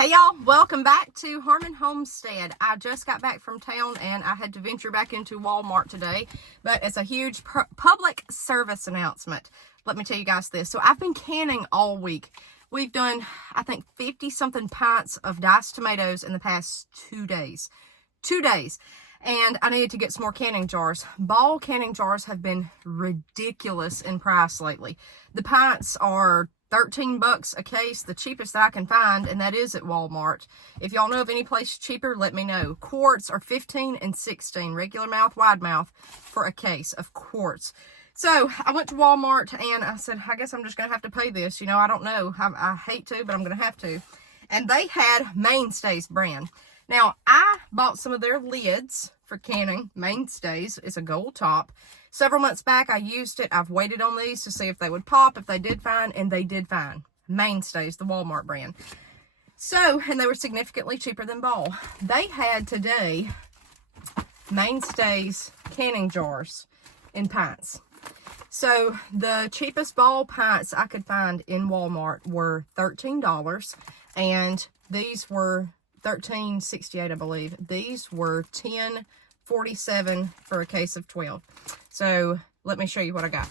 Hey y'all, welcome back to Homestead. I just got back from town and I had to venture back into Walmart today, but it's a huge public service announcement. Let me tell you guys this. So I've been canning all week. We've done, I think, 50 something pints of diced tomatoes in the past 2 days. 2 days. And I needed to get some more canning jars. Ball canning jars have been ridiculous in price lately. The pints are $13 a case, the cheapest I can find, and that is at Walmart. If y'all know of any place cheaper, let me know. Quarts are $15 and $16, regular mouth, wide mouth, for a case of quarts. So I went to Walmart and I said, I guess I'm just going to have to pay this. You know, I don't know. I hate to, but I'm going to have to. And they had Mainstays brand. Now, I bought some of their lids for canning. Mainstays is a gold top. Several months back, I used it. I've waited on these to see if they would pop, if they did fine, and they did fine. Mainstays, the Walmart brand. So, and they were significantly cheaper than Ball. They had today Mainstays canning jars in pints. So, the cheapest Ball pints I could find in Walmart were $13, and these were $13.68, I believe. These were $10.47 for a case of 12. So let me show you what I got.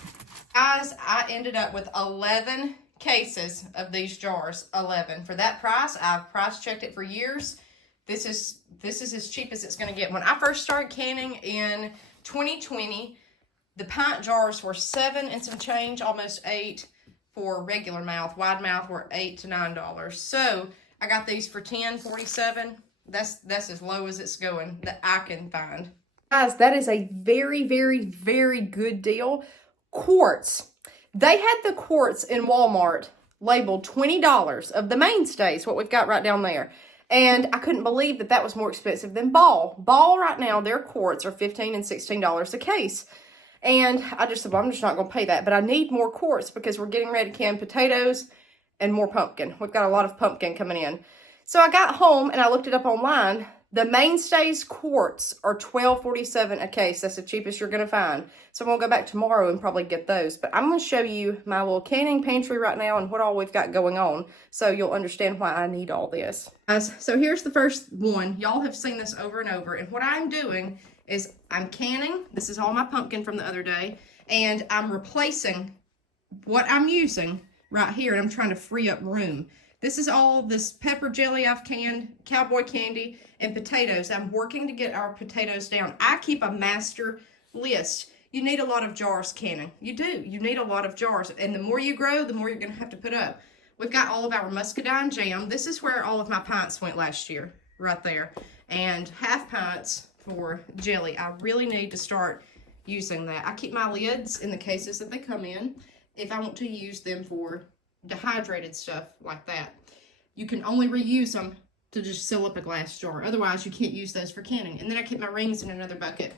Guys, I ended up with 11 cases of these jars. 11. For that price, I've price checked it for years. This is as cheap as it's going to get. When I first started canning in 2020, the pint jars were $7 and some change, almost $8 for regular mouth. Wide mouth were $8 to $9. So I got these for $10.47. That's as low as it's going that I can find. Guys, that is a very, very, very good deal. Quarts. They had the quarts in Walmart labeled $20 of the Mainstays, what we've got right down there. And I couldn't believe that that was more expensive than Ball. Ball right now, their quarts are $15 and $16 a case. And I just said, well, I'm just not going to pay that. But I need more quarts because we're getting ready to can potatoes and more pumpkin. We've got a lot of pumpkin coming in. So I got home and I looked it up online. The Mainstays quarts are $12.47 a case. That's the cheapest you're going to find. So I'm going to go back tomorrow and probably get those. But I'm going to show you my little canning pantry right now and what all we've got going on so you'll understand why I need all this. Guys, so here's the first one. Y'all have seen this over and over. And what I'm doing is I'm canning. This is all my pumpkin from the other day. And I'm replacing what I'm using right here. And I'm trying to free up room. This is all this pepper jelly I've canned, cowboy candy, and potatoes. I'm working to get our potatoes down. I keep a master list. You need a lot of jars canning. You do. You need a lot of jars. And the more you grow, the more you're going to have to put up. We've got all of our muscadine jam. This is where all of my pints went last year, right there. And half pints for jelly. I really need to start using that. I keep my lids in the cases that they come in if I want to use them for dehydrated stuff like that. You can only reuse them to just fill up a glass jar. Otherwise, you can't use those for canning. And then I keep my rings in another bucket.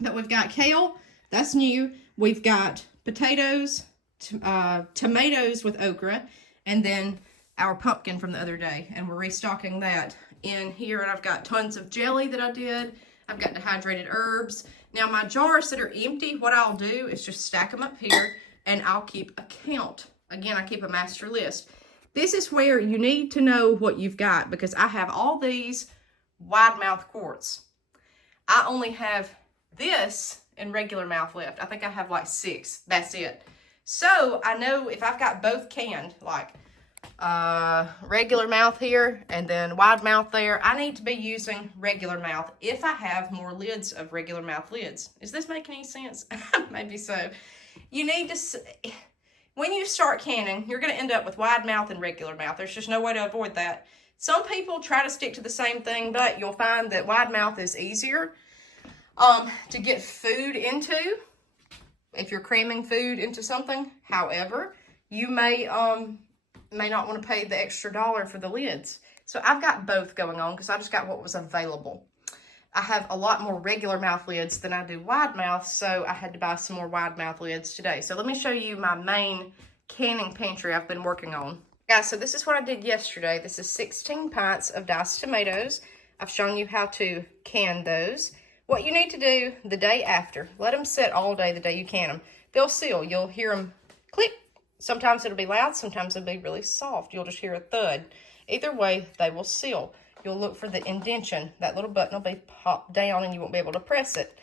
But we've got kale. That's new. We've got potatoes, tomatoes with okra, and then our pumpkin from the other day. And we're restocking that in here. And I've got tons of jelly that I did. I've got dehydrated herbs. Now, my jars that are empty, what I'll do is just stack them up here, and I'll keep a count. Again, I keep a master list. This is where you need to know what you've got because I have all these wide mouth quarts. I only have this in regular mouth left. I think I have like 6. That's it. So I know if I've got both canned, like regular mouth here and then wide mouth there, I need to be using regular mouth if I have more lids of regular mouth lids. Is this making any sense? Maybe so. You need to... When you start canning, you're going to end up with wide mouth and regular mouth. There's just no way to avoid that. Some people try to stick to the same thing, but you'll find that wide mouth is easier to get food into if you're cramming food into something. However, you may not want to pay the extra $1 for the lids. So I've got both going on because I just got what was available. I have a lot more regular mouth lids than I do wide mouth, so I had to buy some more wide mouth lids today. So let me show you my main canning pantry I've been working on. Guys, so this is what I did yesterday. This is 16 pints of diced tomatoes. I've shown you how to can those. What you need to do the day after, let them sit all day the day you can them. They'll seal. You'll hear them click. Sometimes it'll be loud. Sometimes it'll be really soft. You'll just hear a thud. Either way, they will seal. You'll look for the indention. That little button will be popped down and you won't be able to press it.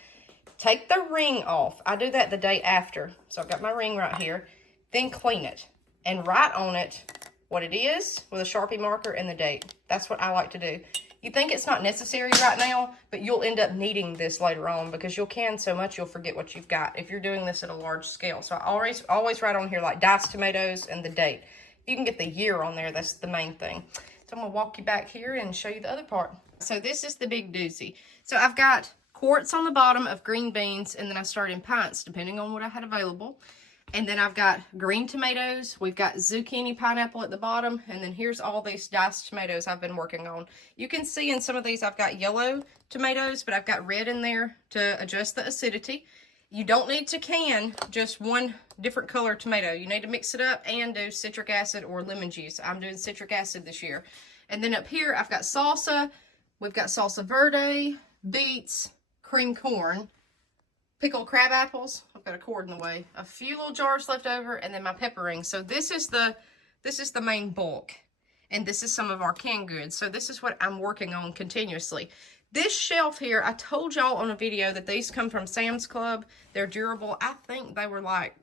Take the ring off. I do that the day after. So I've got my ring right here. Then clean it and write on it what it is with a Sharpie marker and the date. That's what I like to do. You think it's not necessary right now, but you'll end up needing this later on because you'll can so much you'll forget what you've got if you're doing this at a large scale. So I always write on here like diced tomatoes and the date. You can get the year on there. That's the main thing. So I'm going to walk you back here and show you the other part. So this is the big doozy. So I've got quarts on the bottom of green beans, and then I start in pints depending on what I had available. And then I've got green tomatoes. We've got zucchini pineapple at the bottom. And then here's all these diced tomatoes I've been working on. You can see in some of these I've got yellow tomatoes, but I've got red in there to adjust the acidity. You don't need to can just one different color tomato. You need to mix it up and do citric acid or lemon juice. I'm doing citric acid this year. And then up here I've got salsa. We've got salsa verde, beets, cream corn, pickled crab apples. I've got a cord in the way. A few little jars left over, and then my pepper rings. So this is the main bulk, and this is some of our canned goods. So this is what I'm working on continuously. This shelf here, I told y'all on a video that these come from Sam's Club. They're durable. I think they were like,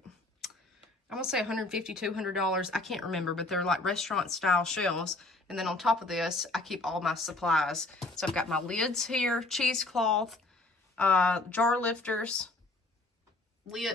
I'm gonna say $150, $200. I can't remember, but they're like restaurant style shelves. And then on top of this, I keep all my supplies. So I've got my lids here, cheesecloth, jar lifters,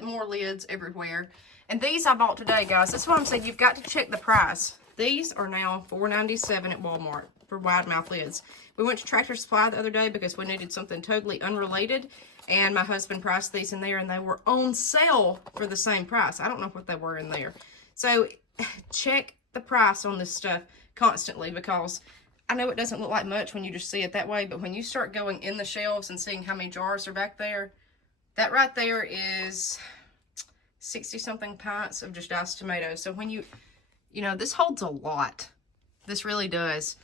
more lids everywhere. And these I bought today, guys. That's what I'm saying. You've got to check the price. These are now $4.97 at Walmart for wide mouth lids. We went to Tractor Supply the other day because we needed something totally unrelated, and my husband priced these in there, and they were on sale for the same price. I don't know what they were in there. So check the price on this stuff constantly, because I know it doesn't look like much when you just see it that way, but when you start going in the shelves and seeing how many jars are back there, that right there is 60-something pints of just diced tomatoes. So when you know, this holds a lot. This really does.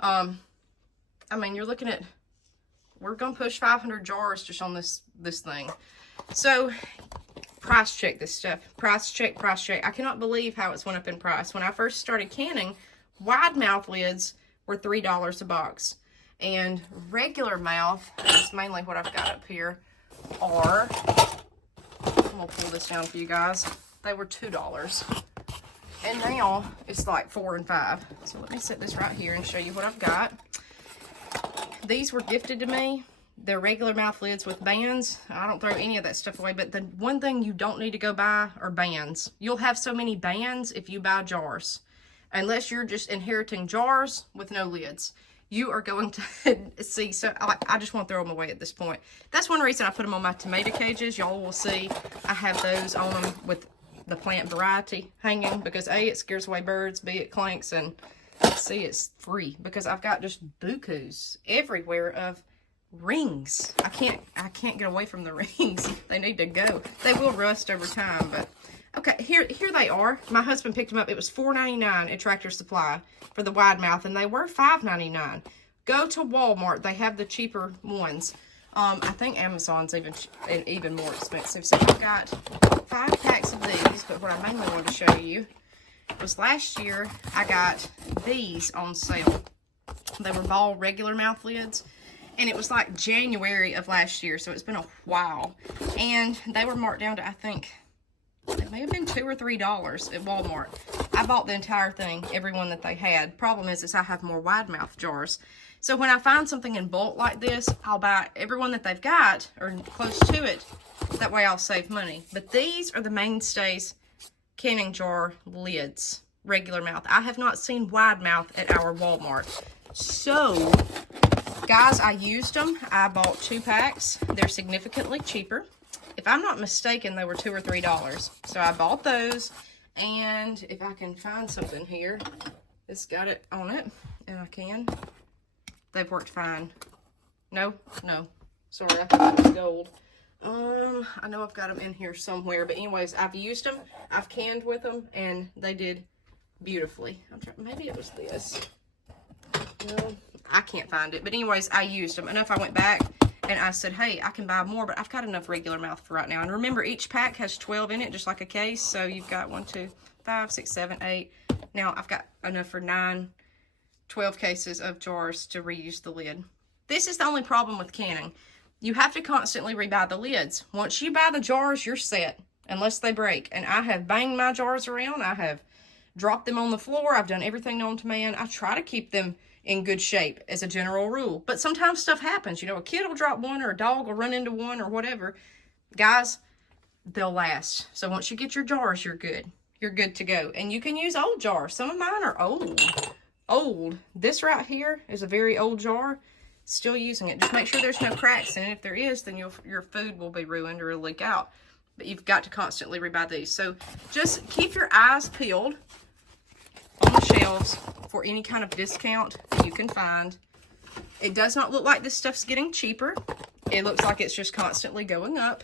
I mean, you're looking at, we're going to push 500 jars just on this thing. So price check this stuff. Price check, price check. I cannot believe how it's went up in price. When I first started canning, wide mouth lids were $3 a box. And regular mouth, that's mainly what I've got up here, are, I'm going to pull this down for you guys, they were $2. And now it's like $4 and $5. So let me set this right here and show you what I've got. These were gifted to me. They're regular mouth lids with bands. I don't throw any of that stuff away, but the one thing you don't need to go buy are bands. You'll have so many bands if you buy jars. Unless you're just inheriting jars with no lids. You are going to see, so I just want to throw them away at this point. That's one reason I put them on my tomato cages. Y'all will see I have those on them with the plant variety hanging, because A, it scares away birds, B, it clanks, and C, it's free, because I've got just bukus everywhere of rings. I can't get away from the rings. They need to go. They will rust over time, but okay, here they are. My husband picked them up. It was $4.99 at Tractor Supply for the wide mouth, and they were $5.99. Go to Walmart. They have the cheaper ones. I think Amazon's even more expensive. So I've got 5 packs of these, but what I mainly wanted to show you was last year I got these on sale. They were ball regular mouth lids, and it was like January of last year, so it's been a while. And they were marked down to, I think, it may have been $2 or $3 at Walmart. I bought the entire thing, every one that they had. Problem is I have more wide mouth jars. So when I find something in bulk like this, I'll buy every one that they've got, or close to it. That way I'll save money. But these are the mainstays canning jar lids, regular mouth. I have not seen wide mouth at our Walmart. So, guys, I used them. I bought 2 packs. They're significantly cheaper. If I'm not mistaken, they were $2 or $3. So I bought those. And if I can find something here, it's got it on it, and I can. They've worked fine. No. Sorry, I thought it was gold. I know I've got them in here somewhere, but anyways, I've used them. I've canned with them, and they did beautifully. Maybe it was this. No, I can't find it. But anyways, I used them. Enough I went back, and I said, hey, I can buy more, but I've got enough regular mouth for right now. And remember, each pack has 12 in it, just like a case. So you've got 1, 2, 5, 6, 7, 8. Now I've got enough for 9 12 cases of jars to reuse the lid. This is the only problem with canning. You have to constantly rebuy the lids. Once you buy the jars, you're set, unless they break. And I have banged my jars around. I have dropped them on the floor. I've done everything known to man. I try to keep them in good shape as a general rule. But sometimes stuff happens. You know, a kid will drop one, or a dog will run into one, or whatever. Guys, they'll last. So once you get your jars, you're good. You're good to go. And you can use old jars. Some of mine are old. This right here is a very old jar. Still using it. Just make sure there's no cracks in it. If there is, then your food will be ruined or it'll leak out. But you've got to constantly rebuy these. So just keep your eyes peeled on the shelves for any kind of discount that you can find. It does not look like this stuff's getting cheaper. It looks like it's just constantly going up.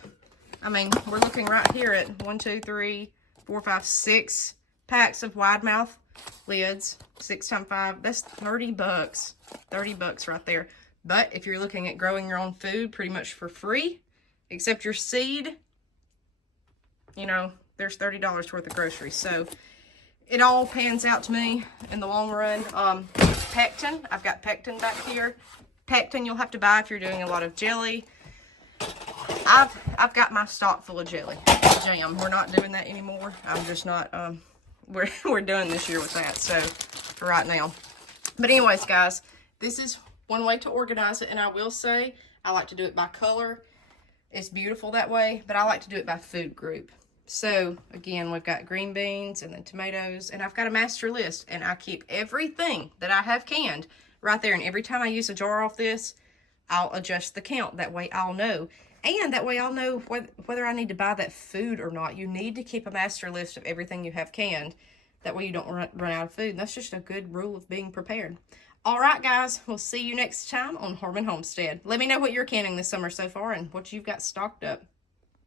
I mean, we're looking right here at 1, 2, 3, 4, 5, 6 packs of wide mouth lids. 6 times 5, that's 30 bucks. 30 bucks right there. But if you're looking at growing your own food pretty much for free, except your seed, you know, there's $30 worth of groceries. So it all pans out to me in the long run. Pectin, I've got pectin back here. Pectin you'll have to buy if you're doing a lot of jelly. I've got my stock full of jelly. Jam. We're not doing that anymore. I'm just not, we're done this year with that, so for right now. But anyways, guys, this is one way to organize it, and I will say I like to do it by color. It's beautiful that way, but I like to do it by food group. So again, we've got green beans and then tomatoes, and I've got a master list, and I keep everything that I have canned right there. And every time I use a jar off this, I'll adjust the count. That way I'll know. And that way I'll know whether I need to buy that food or not. You need to keep a master list of everything you have canned. That way you don't run out of food. And that's just a good rule of being prepared. All right, guys. We'll see you next time on Homestead. Let me know what you're canning this summer so far and what you've got stocked up.